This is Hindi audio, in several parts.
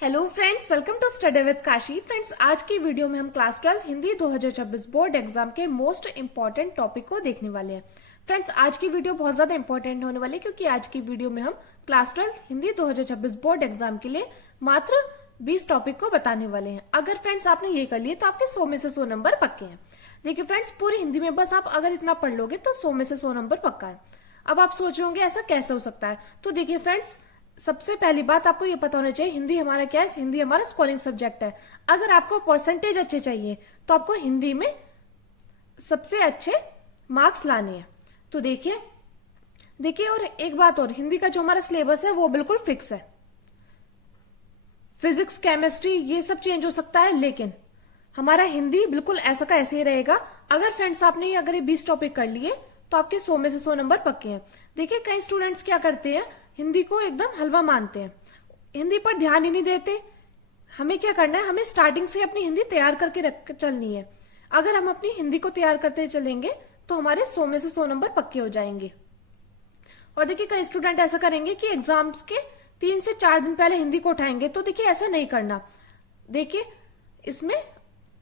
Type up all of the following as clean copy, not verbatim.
Hello friends, welcome to study with Kashi. Friends, आज की वीडियो में हम क्लास 12 हिंदी 2026 बोर्ड एग्जाम के मोस्ट इंपॉर्टेंट टॉपिक को देखने वाले हैं। फ्रेंड्स, आज की वीडियो बहुत ज्यादा इंपॉर्टेंट होने वाली है क्योंकि आज की वीडियो में हम क्लास 12 हिंदी 2026 बोर्ड एग्जाम के लिए मात्र 20 टॉपिक को बताने वाले हैं। अगर फ्रेंड्स आपने ये कर लिए तो आपके 100 में से 100 नंबर पक्के हैं। देखिए फ्रेंड्स, पूरी हिंदी में बस आप अगर इतना पढ़ लोगे तो 100 में से 100 नंबर पक्का है। अब आप सोच रहे होंगे ऐसा कैसे हो सकता है। तो देखिए फ्रेंड्स, सबसे पहली बात आपको ये पता होना चाहिए, हिंदी हमारा क्या है। हिंदी हमारा स्कोरिंग सब्जेक्ट है। अगर आपको परसेंटेज अच्छे चाहिए तो आपको हिंदी में सबसे अच्छे मार्क्स लाने हैं। तो देखिए और एक बात और, हिंदी का जो हमारा सिलेबस है वो बिल्कुल फिक्स है। फिजिक्स, केमिस्ट्री ये सब चेंज हो सकता है, लेकिन हमारा हिंदी बिल्कुल ऐसा का ऐसे ही रहेगा। अगर फ्रेंड्स आपने अगर ये 20 टॉपिक कर लिए तो आपके 100 में से 100 नंबर पक्के हैं। देखिए कई स्टूडेंट्स क्या करते हैं, हिंदी को एकदम हलवा मानते हैं, हिंदी पर ध्यान ही नहीं देते। हमें क्या करना है, हमें स्टार्टिंग से अपनी हिंदी तैयार करके रख चलनी है। अगर हम अपनी हिंदी को तैयार करते चलेंगे तो हमारे 100 में से 100 नंबर पक्के हो जाएंगे। और देखिए कई स्टूडेंट ऐसा करेंगे कि एग्जाम्स के 3 से 4 दिन पहले हिंदी को उठाएंगे। तो देखिए ऐसा नहीं करना। देखिए इसमें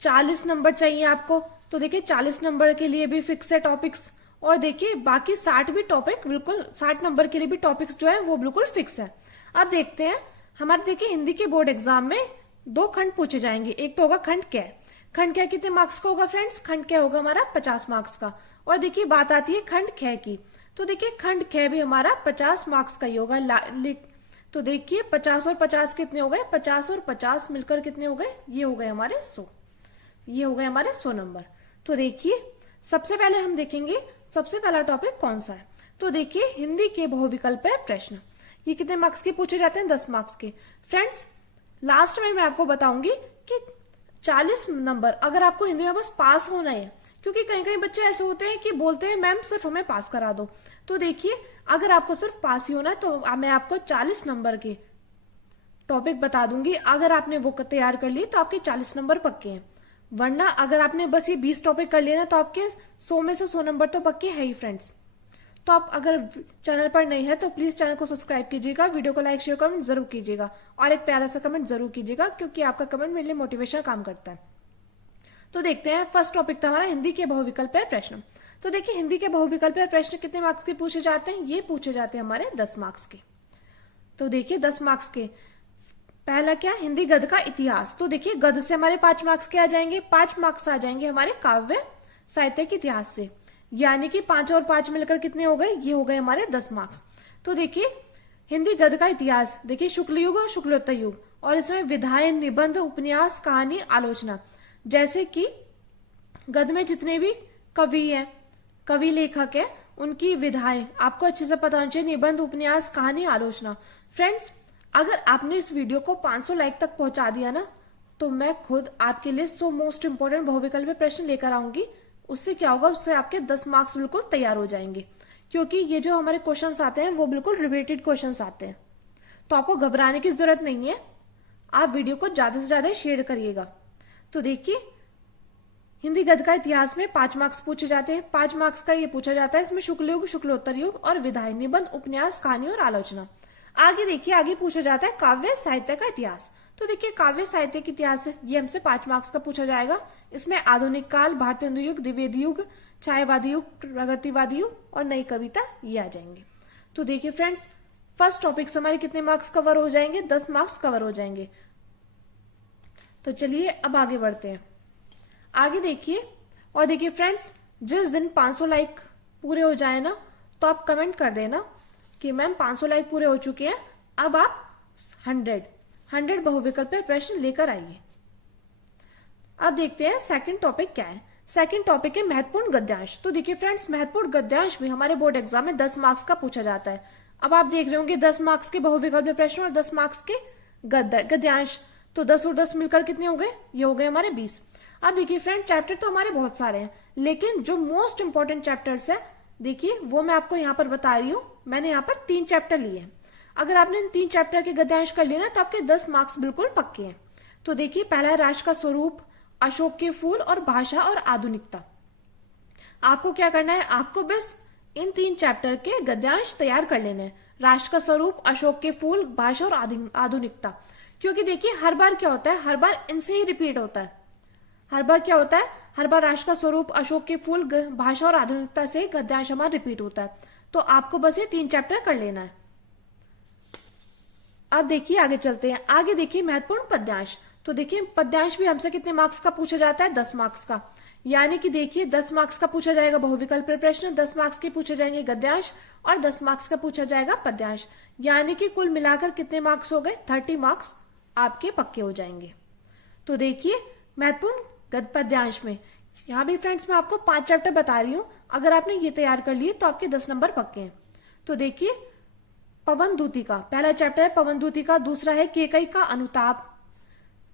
40 नंबर चाहिए आपको, तो देखिए 40 नंबर के लिए भी फिक्स है टॉपिक्स। और देखिए बाकी 60 भी टॉपिक बिल्कुल 60 नंबर के लिए भी टॉपिक्स जो है वो बिल्कुल फिक्स है। अब देखते हैं हमारे, देखिए हिंदी के बोर्ड एग्जाम में 2 खंड पूछे जाएंगे। एक तो होगा खंड कै। खंड कै कितने मार्क्स का होगा फ्रेंड्स? खंड कै होगा हमारा 50 मार्क्स का। और देखिए बात आती है खंड कै की, तो देखिए खंड कै भी हमारा 50 मार्क्स का ही होगा। तो देखिए 50 और 50 कितने हो गए? 50 और 50 मिलकर कितने हो गए? ये हो गए हमारे 100। ये हो गए हमारे 100 नंबर। तो देखिए सबसे पहले हम देखेंगे सबसे पहला टॉपिक कौन सा है। तो देखिए हिंदी के बहुविकल्प प्रश्न, ये कितने मार्क्स के पूछे जाते हैं? 10 मार्क्स के। फ्रेंड्स लास्ट में मैं आपको बताऊंगी कि 40 नंबर अगर आपको हिंदी में बस पास होना है, क्योंकि कई कई बच्चे ऐसे होते हैं कि बोलते हैं मैम सिर्फ हमें पास करा दो। तो देखिए अगर आपको सिर्फ पास ही होना है तो मैं आपको 40 नंबर के टॉपिक बता दूंगी। अगर आपने वो तैयार कर लिए तो आपके 40 नंबर पक्के हैं। वरना अगर आपने बस ये 20 टॉपिक कर लिए ना तो आपके 100 में से 100 नंबर तो पक्के है ही फ्रेंड्स। तो आप अगर चैनल पर नहीं है तो प्लीज चैनल को सब्सक्राइब कीजिएगा, वीडियो को लाइक शेयर कमेंट जरूर कीजिएगा और एक प्यारा सा कमेंट जरूर कीजिएगा, क्योंकि आपका कमेंट मेरे लिए मोटिवेशन काम करता है। तो देखते हैं, फर्स्ट टॉपिक था हमारा हिंदी के बहुविकल्प प्रश्न। तो देखिए हिंदी के बहुविकल्प प्रश्न कितने मार्क्स के पूछे जाते हैं? ये पूछे जाते हैं हमारे 10 मार्क्स के। तो देखिए 10 मार्क्स के पहला क्या, हिंदी गद्य का इतिहास। तो देखिए गद्य से हमारे 5 मार्क्स के आ जाएंगे, 5 मार्क्स आ जाएंगे हमारे काव्य साहित्य के इतिहास से। यानी कि 5 और 5 मिलकर कितने हो गए? ये हो गए हमारे 10 मार्क्स। तो देखिए हिंदी गद्य का इतिहास, देखिए शुक्ल युग और शुक्लोत्तर युग, और इसमें विधाएं, निबंध, उपन्यास, कहानी, आलोचना, जैसे कि गद्य में जितने भी कवि हैं, कवि लेखक है, उनकी विधाएं आपको अच्छे से पता होना चाहिए। निबंध, उपन्यास, कहानी, आलोचना। फ्रेंड्स अगर आपने इस वीडियो को 500 लाइक तक पहुंचा दिया ना तो मैं खुद आपके लिए 100 मोस्ट इंपोर्टेंट बहुविकल्प प्रश्न लेकर आऊंगी। उससे क्या होगा, उससे आपके 10 मार्क्स बिल्कुल तैयार हो जाएंगे, क्योंकि ये जो हमारे क्वेश्चंस आते हैं वो बिल्कुल रिपीटेड क्वेश्चंस आते हैं। तो आपको घबराने की जरूरत नहीं है, आप वीडियो को ज्यादा से ज्यादा शेयर करिएगा। तो देखिए हिंदी गद्य का इतिहास में 5 मार्क्स पूछे जाते हैं। 5 मार्क्स का ये पूछा जाता है, इसमें शुक्ल युग, शुक्लोत्तर युग और विधाएं, निबंध, उपन्यास, कहानी और आलोचना। आगे देखिए आगे पूछा जाता है काव्य साहित्य का इतिहास। तो देखिए काव्य साहित्य का इतिहास ये हमसे 5 मार्क्स का पूछा जाएगा। इसमें आधुनिक काल, भारतेंदु युग, द्विवेदी युग, छायावादी युग, प्रगतिवादी युग और नई कविता ये आ जाएंगे। तो देखिए फ्रेंड्स फर्स्ट टॉपिक से हमारे कितने मार्क्स कवर हो जाएंगे? 10 मार्क्स कवर हो जाएंगे। तो चलिए अब आगे बढ़ते हैं। आगे देखिए, और देखिए फ्रेंड्स जिस दिन 500 लाइक पूरे हो जाए ना तो आप कमेंट कर देना कि मैम 500 लाइक पूरे हो चुके हैं, अब आप 100 बहुविकल्प प्रश्न लेकर आइए। अब देखते हैं सेकंड टॉपिक क्या है। सेकंड टॉपिक है महत्वपूर्ण गद्यांश। तो देखिए फ्रेंड्स महत्वपूर्ण गद्यांश भी हमारे बोर्ड एग्जाम में 10 मार्क्स का पूछा जाता है। अब आप देख रहे होंगे 10 मार्क्स के बहुविकल्प प्रश्न और 10 मार्क्स के गद्यांश, तो 10 और 10 मिलकर कितने हो गए? ये हो गए हमारे 20। अब देखिए फ्रेंड चैप्टर तो हमारे बहुत सारे हैं, लेकिन जो मोस्ट इंपॉर्टेंट चैप्टर्स है देखिए वो मैं आपको यहाँ पर बता रही हूँ। मैंने यहाँ पर 3 चैप्टर लिए हैं। अगर आपने इन 3 चैप्टर के गद्यांश कर लिए ना तो आपके 10 मार्क्स बिल्कुल पक्के हैं। तो देखिए पहला है राष्ट्र का स्वरूप, अशोक के फूल और भाषा और आधुनिकता। आपको क्या करना है, आपको बस इन 3 चैप्टर के गद्यांश तैयार कर लेने हैं। राष्ट्र का स्वरूप, अशोक के फूल, भाषा और आधुनिकता। क्योंकि देखिए हर बार क्या होता है, हर बार इनसे ही रिपीट होता है। हर बार क्या होता है, हर बार राष्ट्र का स्वरूप, अशोक के फूल, भाषा और आधुनिकता से गद्यांश हमारा रिपीट होता है। तो आपको बस ये 3 चैप्टर कर लेना है। अब देखिए आगे चलते हैं। आगे देखिए महत्वपूर्ण पद्यांश। तो देखिए पद्यांश भी हमसे कितने मार्क्स का पूछा जाता है, 10 मार्क्स का। यानी कि देखिए 10 मार्क्स का पूछा जाएगा बहुविकल्प प्रश्न, 10 मार्क्स के पूछे जाएंगे गद्यांश और 10 मार्क्स का पूछा जाएगा पद्यांश। यानी कि कुल मिलाकर कितने मार्क्स हो गए, 30 मार्क्स आपके पक्के हो जाएंगे। तो देखिए महत्वपूर्ण गद्य पद्यांश में यहाँ भी फ्रेंड्स मैं आपको 5 चैप्टर बता रही हूं। अगर आपने ये तैयार कर लिए तो आपके 10 नंबर पक्के हैं। तो देखिए पवन दूतिका, पहला चैप्टर है पवन दूतिका, दूसरा है केकई का अनुताप,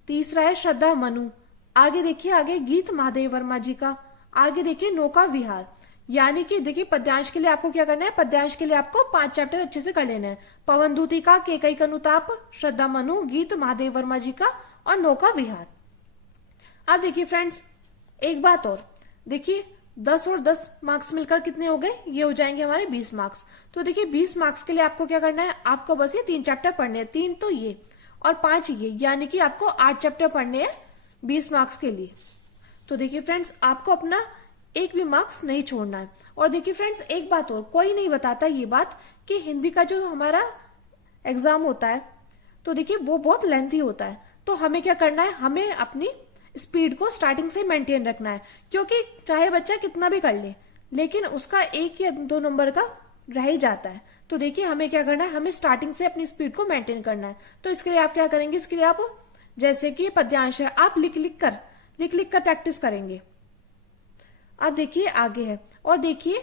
तीसरा है श्रद्धा मनु, आगे देखिए आगे गीत महादेव वर्मा जी का, आगे देखिए नौका विहार। यानी कि देखिए पद्यांश के लिए आपको क्या करना है, पद्यांश के लिए आपको 5 चैप्टर अच्छे से कर लेना है। पवन दूतिका, केकई का अनुताप, श्रद्धा मनु, गीत महादेव वर्मा जी का और नौका विहार। अब देखिए फ्रेंड्स एक बात और, देखिए 10 और 10 मार्क्स मिलकर कितने हो गए, ये हो जाएंगे हमारे 20 मार्क्स। तो देखिए 20 मार्क्स के लिए आपको क्या करना है, आपको बस ये 3 चैप्टर पढ़ने हैं, 3 तो ये और 5 ये, यानी कि आपको 8 चैप्टर पढ़ने हैं 20 मार्क्स के लिए। तो देखिए फ्रेंड्स आपको अपना एक भी मार्क्स नहीं छोड़ना है। और देखिए फ्रेंड्स एक बात और, कोई नहीं बताता ये बात कि हिंदी का जो हमारा एग्जाम होता है तो देखिए वो बहुत लेंथी होता है। तो हमें क्या करना है, हमें अपनी स्पीड को स्टार्टिंग से मेंटेन रखना है, क्योंकि चाहे बच्चा कितना भी कर ले लेकिन उसका 1 या 2 नंबर का रह ही जाता है। तो देखिए हमें क्या करना है, हमें स्टार्टिंग से अपनी स्पीड को मेंटेन करना है। तो इसके लिए आप क्या करेंगे, इसके लिए आप जैसे कि पद्यांश है आप लिख लिख कर प्रैक्टिस करेंगे। अब देखिए आगे है, और देखिए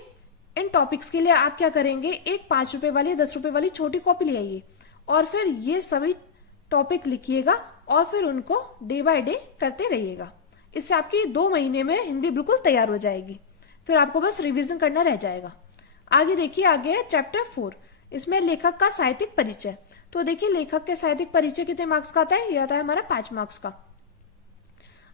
इन टॉपिक्स के लिए आप क्या करेंगे, एक 5 रुपए वाली 10 रुपए वाली छोटी कॉपी ले आइए और फिर ये सभी टॉपिक लिखिएगा और फिर उनको डे बाय डे करते रहिएगा। इससे आपकी 2 महीने में हिंदी बिल्कुल तैयार हो जाएगी, फिर आपको बस रिवीजन करना रह जाएगा। आगे देखिए आगे है चैप्टर 4, इसमें लेखक का साहित्यिक परिचय। तो देखिए लेखक के साहित्यिक परिचय कितने मार्क्स का आता है, यह आता है हमारा 5 मार्क्स का।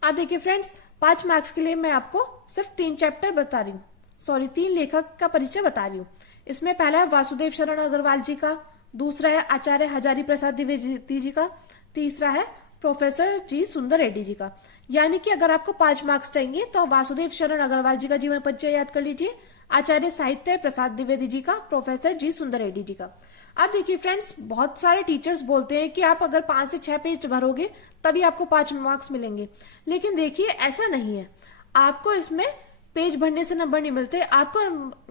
अब देखिए फ्रेंड्स 5 मार्क्स के लिए मैं आपको सिर्फ 3 चैप्टर बता रही हूँ, सॉरी 3 लेखक का परिचय बता रही हूँ। इसमें पहला है वासुदेव शरण अग्रवाल जी का, दूसरा है आचार्य हजारी प्रसाद द्विवेदी जी का, तीसरा है प्रोफेसर जी सुंदर रेड्डी जी का। यानी कि अगर आपको 5 मार्क्स चाहिए तो वासुदेव शरण अग्रवाल जी का जीवन परिचय याद कर लीजिए, आचार्य साहित्य प्रसाद द्विवेदी जी का, प्रोफेसर जी सुंदर रेड्डी जी का। अब देखिए फ्रेंड्स बहुत सारे टीचर्स बोलते हैं कि आप अगर 5 से 6 पेज भरोगे तभी आपको 5 मार्क्स मिलेंगे, लेकिन देखिए ऐसा नहीं है। आपको इसमें पेज भरने से नंबर नहीं मिलते, आपको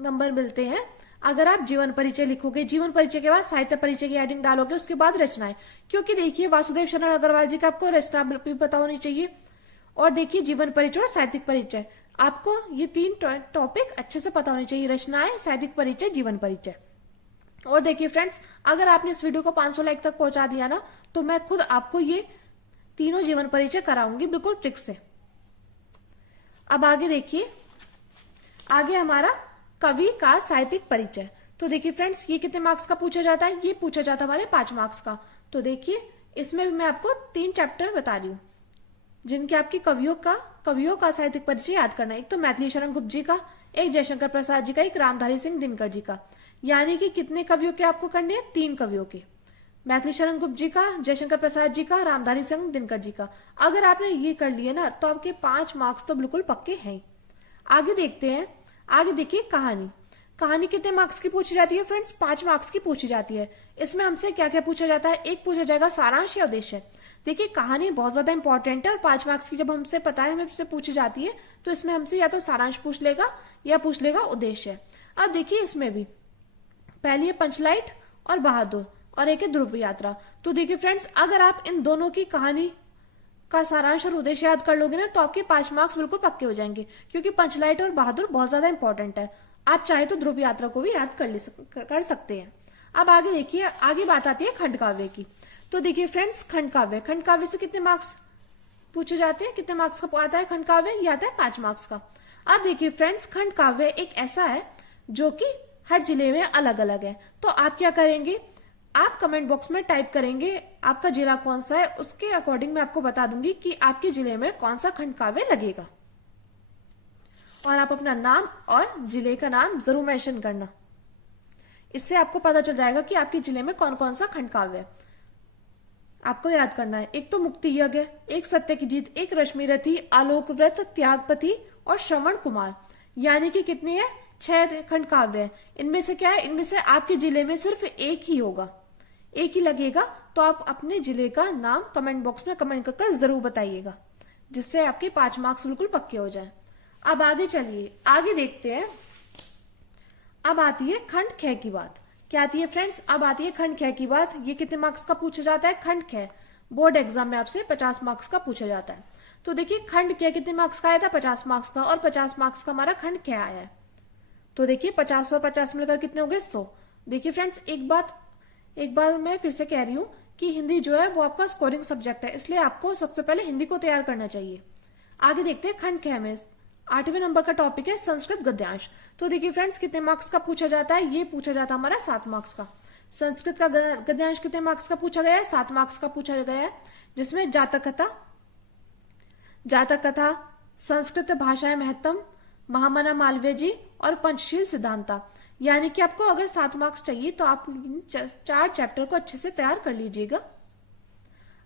नंबर मिलते हैं अगर आप जीवन परिचय लिखोगे, जीवन परिचय के बाद साहित्य परिचय की हेडिंग डालोगे, उसके बाद रचनाएं। क्योंकि देखिए वासुदेव शरण अग्रवाल जी का आपको रचना भी पता होनी चाहिए, और देखिए जीवन परिचय और साहित्यिक परिचय, आपको ये 3 टॉपिक अच्छे से पता होने चाहिए, रचनाएं, साहित्यिक परिचय, जीवन परिचय। और देखिए फ्रेंड्स अगर आपने इस वीडियो को 500 लाइक तक पहुंचा दिया ना तो मैं खुद आपको ये तीनों जीवन परिचय कराऊंगी बिल्कुल ट्रिक से। अब आगे देखिए, आगे हमारा कवि का साहित्यिक परिचय। तो देखिए फ्रेंड्स ये कितने मार्क्स का पूछा जाता है, ये पूछा जाता है हमारे 5 मार्क्स का। तो देखिए इसमें भी मैं आपको 3 चैप्टर बता रही हूँ जिनके आपकी कवियों का साहित्यिक परिचय याद करना है। एक तो मैथिली शरण गुप्त जी का, एक जयशंकर प्रसाद जी का, एक रामधारी सिंह दिनकर जी का। यानी कि कितने कवियों के आपको करने हैं, 3 कवियों के, मैथिली शरण गुप्त जी का, जयशंकर प्रसाद जी का, रामधारी सिंह दिनकर जी का। अगर आपने ये कर लिए ना तो आपके 5 मार्क्स तो बिल्कुल पक्के हैं। आगे देखते हैं, आगे देखिए कहानी कितने मार्क्स की पूछी जाती है फ्रेंड्स, 5 मार्क्स की पूछी जाती है। इसमें हमसे क्या क्या पूछा जाता है, एक पूछा जाएगा सारांश या उद्देश्य। देखिए कहानी बहुत ज्यादा इंपॉर्टेंट है और 5 मार्क्स की जब हमसे पता है हमसे पूछी जाती है तो इसमें हमसे या तो सारांश पूछ लेगा या पूछ लेगा उद्देश्य। अब देखिए इसमें भी पहली है पंचलाइट और बहादुर और एक है ध्रुव यात्रा। तो देखिए फ्रेंड्स अगर आप इन दोनों की कहानी का सारांश और उद्देश्य याद कर लोगे ना तो आपके 5 मार्क्स बिल्कुल पक्के हो जाएंगे, क्योंकि पंचलाइट और बहादुर बहुत ज्यादा इंपॉर्टेंट है। आप चाहे तो ध्रुव यात्रा को भी याद कर सकते हैं। अब आगे देखिए, आगे बात आती है खंड काव्य की। तो देखिए फ्रेंड्स खंड काव्य से कितने मार्क्स पूछे जाते हैं, कितने मार्क्स का आता है खंड काव्य, ये आता है 5 मार्क्स का। अब देखिए फ्रेंड्स खंड काव्य एक ऐसा है जो कि हर जिले में अलग अलग है। तो आप क्या करेंगे, आप कमेंट बॉक्स में टाइप करेंगे आपका जिला कौन सा है, उसके अकॉर्डिंग मैं आपको बता दूंगी कि आपके जिले में कौन सा खंड काव्य लगेगा। और आप अपना नाम और जिले का नाम जरूर मेंशन करना, इससे आपको पता चल जाएगा कि आपके जिले में कौन कौन सा खंड काव्य है। आपको याद करना है। एक तो मुक्ति यज्ञ, एक सत्य की जीत, एक रश्मि रथी, आलोक व्रत, त्यागपति और श्रवण कुमार। यानी कि कितने हैं? 6 खंड काव्य है। इनमें से क्या है? इनमें से आपके जिले में सिर्फ एक ही होगा, एक ही लगेगा। तो आप अपने जिले का नाम कमेंट बॉक्स में कमेंट कर जरूर बताइएगा, जिससे आपके 5 मार्क्स बिल्कुल पक्के हो जाए। अब आगे चलिए, आगे देखते हैं। अब आती है खंड ख की बात। क्या आती है फ्रेंड्स? अब आती है खंड ख की बात। ये कितने मार्क्स का पूछा जाता है? खंड ख बोर्ड एग्जाम में आपसे 50 मार्क्स का पूछा जाता है। तो देखिए खंड ख कितने मार्क्स का आया था? 50 मार्क्स का, और 50 मार्क्स का हमारा खंड ख आया है। तो देखिए 50 और 50 मिलकर कितने हो गए? 100। देखिए फ्रेंड्स, एक बार मैं फिर से कह रही हूँ कि हिंदी जो है वो आपका स्कोरिंग सब्जेक्ट है, इसलिए आपको सबसे पहले हिंदी को तैयार करना चाहिए। आगे देखते हैं खंड ख में 8वें नंबर का टॉपिक है संस्कृत गद्यांश। तो देखिए फ्रेंड्स, कितने मार्क्स का पूछा जाता है? ये पूछा जाता है हमारा 7 मार्क्स का। संस्कृत का गद्यांश कितने मार्क्स का पूछा गया है? 7 मार्क्स का पूछा गया है, जिसमें जातक कथा, संस्कृत भाषाएं महत्तम, महामना मालवीय जी और पंचशील सिद्धांता। यानी कि आपको अगर 7 मार्क्स चाहिए तो आप इन 4 चैप्टर को अच्छे से तैयार कर लीजिएगा।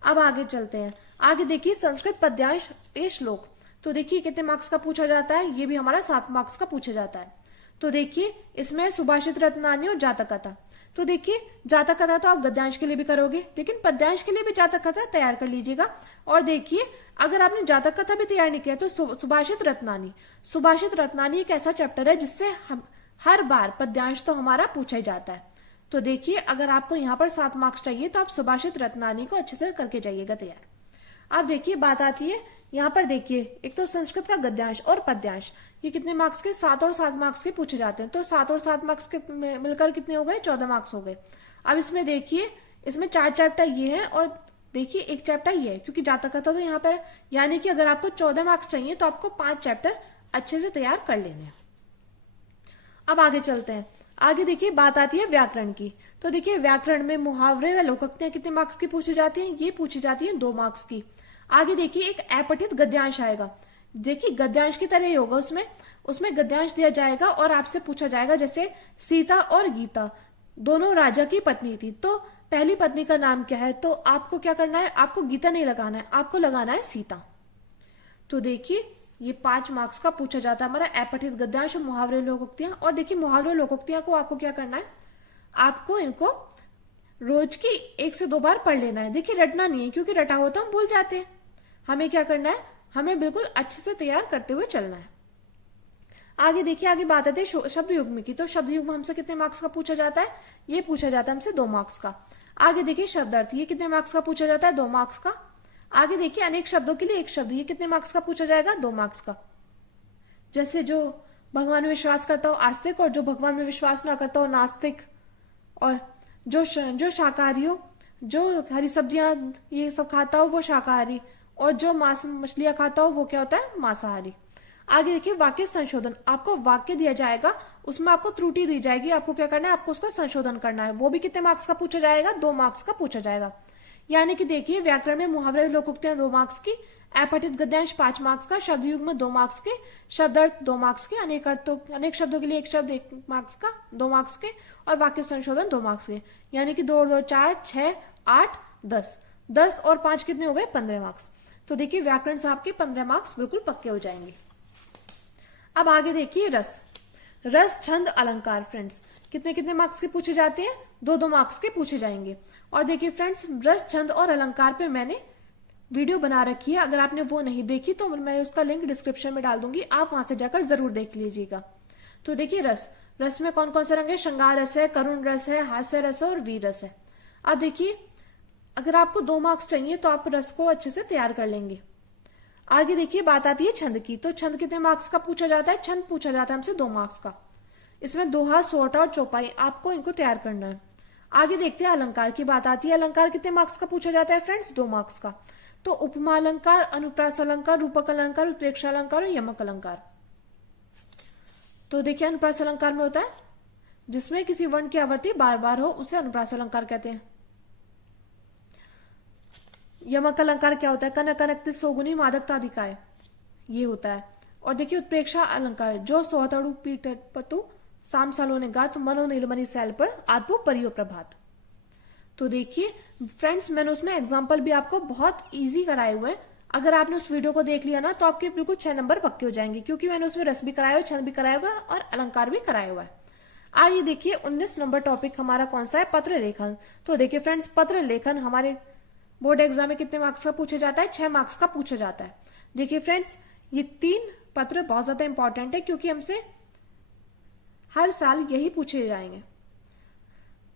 अब आगे चलते हैं। आगे देखिए संस्कृत पद्यांश ए श्लोक। तो देखिए कितने मार्क्स का पूछा जाता है? ये भी हमारा 7 मार्क्स का पूछा जाता है। तो देखिए इसमें सुभाषित रत्नानी और जातक कथा। तो देखिए जातक कथा तो आप गद्यांश के लिए भी करोगे, लेकिन पद्यांश के लिए भी जातक कथा तैयार कर लीजिएगा। और देखिए अगर आपने जातक कथा भी तैयार नहीं किया तो सुभाषित रत्नानी एक ऐसा चैप्टर है जिससे हम हर बार पद्यांश तो हमारा पूछा ही जाता है। तो देखिए अगर आपको यहाँ पर 7 मार्क्स चाहिए तो आप सुभाषित रत्नानी को अच्छे से करके जाइएगा तैयार। अब देखिए बात आती है यहाँ पर। देखिए एक तो संस्कृत का गद्यांश और पद्यांश, ये कितने मार्क्स के? 7 और 7 मार्क्स के पूछे जाते हैं। तो 7 और 7 मार्क्स के मिलकर कितने हो गए? 14 मार्क्स हो गए। अब इसमें देखिए, इसमें 4 चैप्टर ये हैं और देखिए 1 चैप्टर ये है, क्योंकि जातक कथा तो यहाँ पर। यानी कि अगर आपको 14 मार्क्स चाहिए तो आपको 5 चैप्टर अच्छे से तैयार कर लेने हैं। अब आगे चलते हैं। आगे देखिए बात आती है व्याकरण की। तो देखिए व्याकरण में मुहावरे व लोकोक्तियां कितने मार्क्स की पूछी जाती हैं? ये पूछी जाती है 2 मार्क्स की। आगे देखिए एक अपठित गद्यांश आएगा। देखिए गद्यांश की तरह ही होगा, उसमें गद्यांश दिया जाएगा और आपसे पूछा जाएगा, जैसे सीता और गीता दोनों राजा की पत्नी थी, तो पहली पत्नी का नाम क्या है? तो आपको क्या करना है? आपको गीता नहीं लगाना है, आपको लगाना है सीता। तो देखिए ये 5 मार्क्स का पूछा जाता है हमारा अपठित गद्यांश और मुहावरे लोकोक्तियां। और देखिए मुहावरे लोकोक्तियां को आपको क्या करना है? आपको इनको रोज की 1 से 2 बार पढ़ लेना है। देखिए रटना नहीं है, क्योंकि रटा होता हम भूल जाते हैं। हमें क्या करना है? हमें बिल्कुल अच्छे से तैयार करते हुए चलना है। आगे देखिए, आगे बात आती है शब्द युग्म की। तो शब्द युग्म हमसे कितने मार्क्स का पूछा जाता है? ये पूछा जाता है हमसे 2 मार्क्स का। आगे देखिए शब्दार्थ, ये कितने मार्क्स का पूछा जाता है? 2 मार्क्स का। आगे देखिए अनेक शब्दों के लिए 1 शब्द, ये कितने मार्क्स का पूछा जाएगा? 2 मार्क्स का। जैसे जो भगवान में विश्वास करता हो आस्तिक, और जो भगवान में विश्वास ना करता हो नास्तिक, और जो शाकाहारी हो, जो हरी सब्जियां ये सब खाता हो वो शाकाहारी, और जो मांस मछलियां खाता हो वो क्या होता है? मांसाहारी। आगे देखिए वाक्य संशोधन। आपको वाक्य दिया जाएगा, उसमें आपको त्रुटि दी जाएगी, आपको क्या करना है? आपको उसका संशोधन करना है। वो भी कितने मार्क्स का पूछा जाएगा? 2 मार्क्स का पूछा जाएगा। यानी कि देखिए व्याकरण में मुहावरे लोकोक्तियां 2 मार्क्स की, अपठित गद्यांश 5 मार्क्स का, शब्द युग्म 2 मार्क्स के, शब्दार्थ 2 मार्क्स के, अनेक शब्दों के लिए 1 शब्द 1 मार्क्स का 2 मार्क्स के, और वाक्य संशोधन 2 मार्क्स के। यानी कि 2 और 2 4, 6, 8, 10, 10 और 5 कितने हो गए? 15 मार्क्स। तो देखिए व्याकरण से आपके 15 मार्क्स बिल्कुल पक्के हो जाएंगे। अब आगे देखिए रस छंद अलंकार। फ्रेंड्स कितने कितने मार्क्स के पूछे जाते हैं? 2-2 मार्क्स के पूछे जाएंगे। और देखिए फ्रेंड्स रस छंद और अलंकार पे मैंने वीडियो बना रखी है, अगर आपने वो नहीं देखी तो मैं उसका लिंक डिस्क्रिप्शन में डाल दूंगी, आप वहां से जाकर जरूर देख लीजिएगा। तो देखिए रस में कौन कौन से रंग है? श्रृंगार रस है, करुण रस है, हास्य रस है और वीर रस है। अब देखिए अगर आपको 2 मार्क्स चाहिए तो आप रस को अच्छे से तैयार कर लेंगे। आगे देखिए बात आती है छंद की। तो छंद कितने मार्क्स का पूछा जाता है? छंद पूछा जाता है हमसे 2 मार्क्स का। इसमें दोहा, सोहटा और चौपाई, आपको इनको तैयार करना है। आगे देखते हैं अलंकार की बात आती है। अलंकार कितने मार्क्स का पूछा जाता है फ्रेंड्स? 2 मार्क्स का। तो उपमा अलंकार, अनुप्रास अलंकार, रूपक अलंकार, उत्प्रेक्षा अलंकार और यमक अलंकार। तो देखिए अनुप्रास अलंकार में होता है जिसमें किसी वर्ण की आवृत्ति बार बार हो, उसे अनुप्रास अलंकार कहते हैं। यमक अलंकार क्या होता है? कनक कनक सोगुनी मादकता अधिकाय, ये होता है। और देखिए उत्प्रेक्षा अलंकार, जो सोहतड़ु पीठ पतु साम सालो ने गात मनो नीलमणि सैल पर आत्मो परियो प्रभात। तो देखिए फ्रेंड्स, मैंने उसमें एग्जाम्पल भी आपको बहुत ईजी कराए हुए हैं। अगर आपने उस वीडियो को देख लिया ना तो आपके बिल्कुल 6 नंबर पक्के हो जाएंगे, क्योंकि मैंने उसमें रस भी कराया हुआ, छंद भी कराया हुआ और अलंकार भी कराया हुआ है। आइए देखिए 19 नंबर टॉपिक हमारा कौन सा है, पत्र लेखन। तो देखिए फ्रेंड्स, पत्र लेखन हमारे बोर्ड एग्जाम में कितने मार्क्स का पूछा जाता है, 6 मार्क्स का पूछा जाता है। देखिए फ्रेंड्स, ये 3 पत्र बहुत ज्यादा इंपॉर्टेंट है, क्योंकि हमसे हर साल यही पूछे जाएंगे,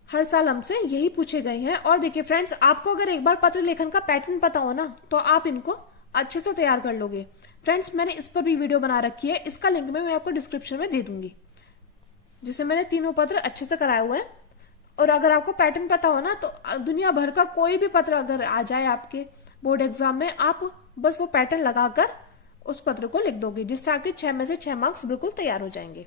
हर साल हमसे यही पूछे गए हैं। और देखिए फ्रेंड्स, आपको अगर एक बार पत्र लेखन का पैटर्न पता हो ना तो आप इनको अच्छे से तैयार कर लोगे। फ्रेंड्स, मैंने इस पर भी वीडियो बना रखी है, इसका लिंक मैं आपको डिस्क्रिप्शन में दे दूंगी, जिससे मैंने तीनों पत्र अच्छे से कराए हुए हैं। और अगर आपको पैटर्न पता हो ना तो दुनिया भर का कोई भी पत्र अगर आ जाए आपके बोर्ड एग्जाम में, आप बस वो पैटर्न लगाकर उस पत्र को लिख दोगे, जिससे आपके 6 में से 6 मार्क्स बिल्कुल तैयार हो जाएंगे।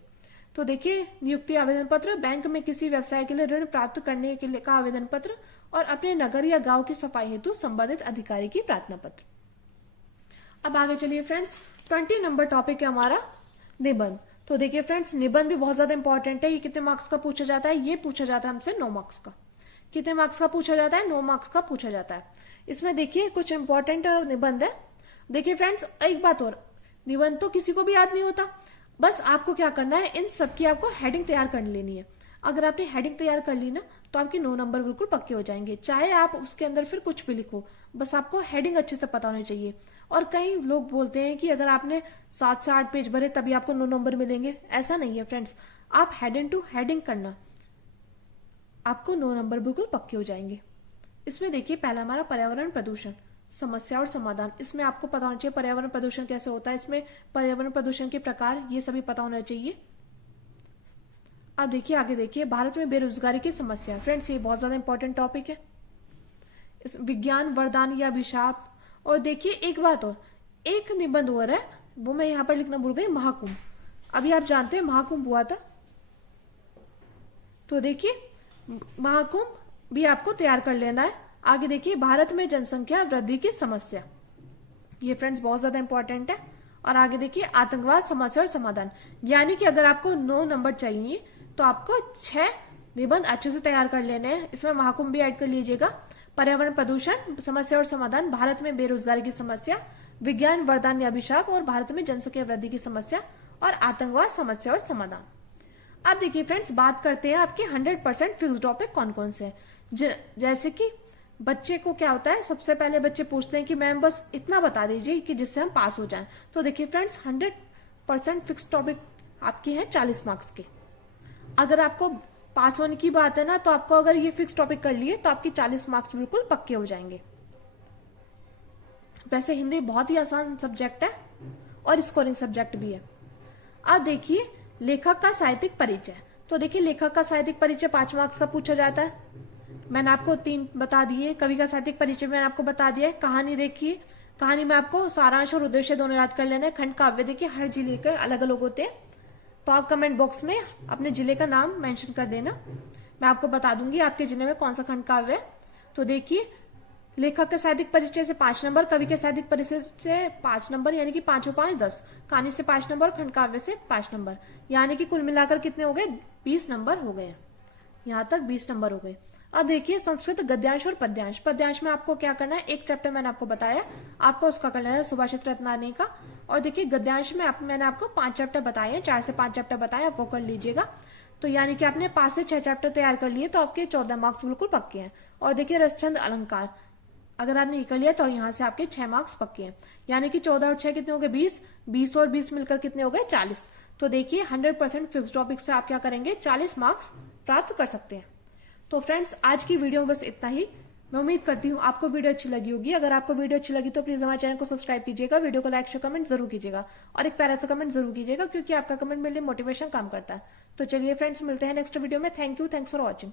तो देखिए, नियुक्ति आवेदन पत्र, बैंक में किसी व्यवसाय के लिए ऋण प्राप्त करने के लिए का आवेदन पत्र, और अपने नगर या गांव की सफाई हेतु संबंधित अधिकारी की प्रार्थना पत्र। अब आगे चलिए फ्रेंड्स, 20 नंबर टॉपिक है हमारा निबंध। तो देखिए फ्रेंड्स, निबंध भी बहुत ज्यादा इंपॉर्टेंट है। ये कितने मार्क्स का पूछा जाता है, ये पूछा जाता है हमसे 9 मार्क्स का। कितने मार्क्स का पूछा जाता है, 9 मार्क्स का पूछा जाता है। इसमें देखिए कुछ इंपॉर्टेंट निबंध है। देखिए फ्रेंड्स, एक बात और, निबंध तो किसी को भी याद नहीं होता, बस आपको क्या करना है, इन सब की आपको हेडिंग तैयार कर लेनी है। अगर आपने हेडिंग तैयार कर ली ना तो आपके 9 नंबर बिल्कुल पक्के हो जाएंगे, चाहे आप उसके अंदर फिर कुछ भी लिखो, बस आपको हेडिंग अच्छे से पता होनी चाहिए। और कई लोग बोलते हैं कि अगर आपने 7 से 8 पेज भरे तभी आपको 9 नंबर मिलेंगे, ऐसा नहीं है फ्रेंड्स। आप हेडिंग टू हेडिंग करना, आपको 9 नंबर बिल्कुल पक्के हो जाएंगे। इसमें देखिए पहला हमारा पर्यावरण प्रदूषण, समस्या और समाधान। इसमें आपको पता होना चाहिए पर्यावरण प्रदूषण कैसे होता है, इसमें पर्यावरण प्रदूषण के प्रकार, ये सभी पता होना चाहिए। अब देखिए आगे देखिए, भारत में बेरोजगारी की समस्या। फ्रेंड्स, ये बहुत ज्यादा इंपॉर्टेंट टॉपिक है। इस विज्ञान वरदान या अभिशाप। और देखिए एक बात और, एक निबंध और है, वो मैं यहाँ पर लिखना भूल गई, महाकुंभ। अभी आप जानते हैं महाकुंभ हुआ था, तो देखिए महाकुंभ भी आपको तैयार कर लेना है। आगे देखिए, भारत में जनसंख्या वृद्धि की समस्या, ये फ्रेंड्स बहुत ज्यादा इंपॉर्टेंट है। और आगे देखिए, आतंकवाद समस्या और समाधान। यानी कि अगर आपको 9 नंबर चाहिए तो आपको 6 निबंध अच्छे से तैयार कर लेने हैं। इसमें महाकुंभ भी ऐड कर लीजिएगा। पर्यावरण प्रदूषण, समस्या और समाधान, भारत में बेरोजगारी की समस्या, विज्ञान वरदान या अभिशाप, और भारत में जनसंख्या वृद्धि की समस्या, और आतंकवाद समस्या और समाधान। अब देखिए फ्रेंड्स, बात करते हैं आपके 100% फिक्स्ड टॉपिक कौन कौन से हैं। जैसे कि बच्चे को क्या होता है, सबसे पहले बच्चे पूछते हैं कि मैम बस इतना बता दीजिए कि जिससे हम पास हो जाएं। तो देखिए फ्रेंड्स, 100% फिक्स्ड टॉपिक आपके हैं 40 मार्क्स के। अगर आपको पास होने की बात है ना, तो आपको अगर ये फिक्स टॉपिक कर लिए तो आपके 40 मार्क्स बिल्कुल पक्के हो जाएंगे। वैसे हिंदी बहुत ही आसान सब्जेक्ट है और स्कोरिंग सब्जेक्ट भी है। अब देखिए, लेखक का साहित्यिक परिचय। तो देखिए, लेखक का साहित्यिक परिचय 5 मार्क्स का पूछा जाता है। मैंने आपको 3 बता दिए। कवि का साहित्यिक परिचय मैंने आपको बता दिया है। कहानी देखिए, कहानी में आपको सारांश और उद्देश्य दोनों याद कर लेना है। खंड काव्य देखिए, हर जिले के अलग अलग होते हैं, तो आप कमेंट बॉक्स में अपने जिले का नाम मेंशन कर देना, मैं आपको बता दूंगी आपके जिले में कौन सा खंड काव्य है। तो देखिए, लेखक के साहित्यिक परिचय से 5 नंबर, कवि के साहित्यिक परिचय से 5 नंबर, यानी कि 5 और 5 10, कहानी से 5 नंबर, खंड काव्य से 5 नंबर, यानी कि कुल मिलाकर कितने हो गए, 20 नंबर हो गए। यहाँ तक 20 नंबर हो गए। अब देखिए, संस्कृत गद्यांश और पद्यांश। पद्यांश में आपको क्या करना है, एक चैप्टर मैंने आपको बताया, आपको उसका कर लेना है, सुभाषित रत्नानी का। और देखिए, गद्यांश में मैंने आपको 5 चैप्टर बताए हैं, 4 से 5 चैप्टर बताए, आप वो कर लीजिएगा। तो यानी कि आपने 5 से 6 चैप्टर तैयार कर लिए, तो आपके 14 मार्क्स बिल्कुल पक्के हैं। और देखिए, रसछंद अलंकार, अगर आपने ये कर लिया तो यहाँ से आपके 6 मार्क्स पक्के हैं, यानी कि 14 और 6 कितने हो गए, 20, 20 और 20 मिलकर कितने हो गए, 40। तो देखिए, 100% फिक्स टॉपिक से आप क्या करेंगे, 40 मार्क्स प्राप्त कर सकते हैं। तो फ्रेंड्स, आज की वीडियो में बस इतना ही। मैं उम्मीद करती हूँ आपको वीडियो अच्छी लगी होगी। अगर आपको वीडियो अच्छी लगी तो प्लीज हमारे चैनल को सब्सक्राइब कीजिएगा, वीडियो को लाइक शेयर कमेंट जरूर कीजिएगा, और एक प्यारा सा कमेंट जरूर कीजिएगा, क्योंकि आपका कमेंट मेरे लिए मोटिवेशन काम करता है। तो चलिए फ्रेंड्स, मिलते हैं नेक्स्ट वीडियो में। Thank you, thanks for watching.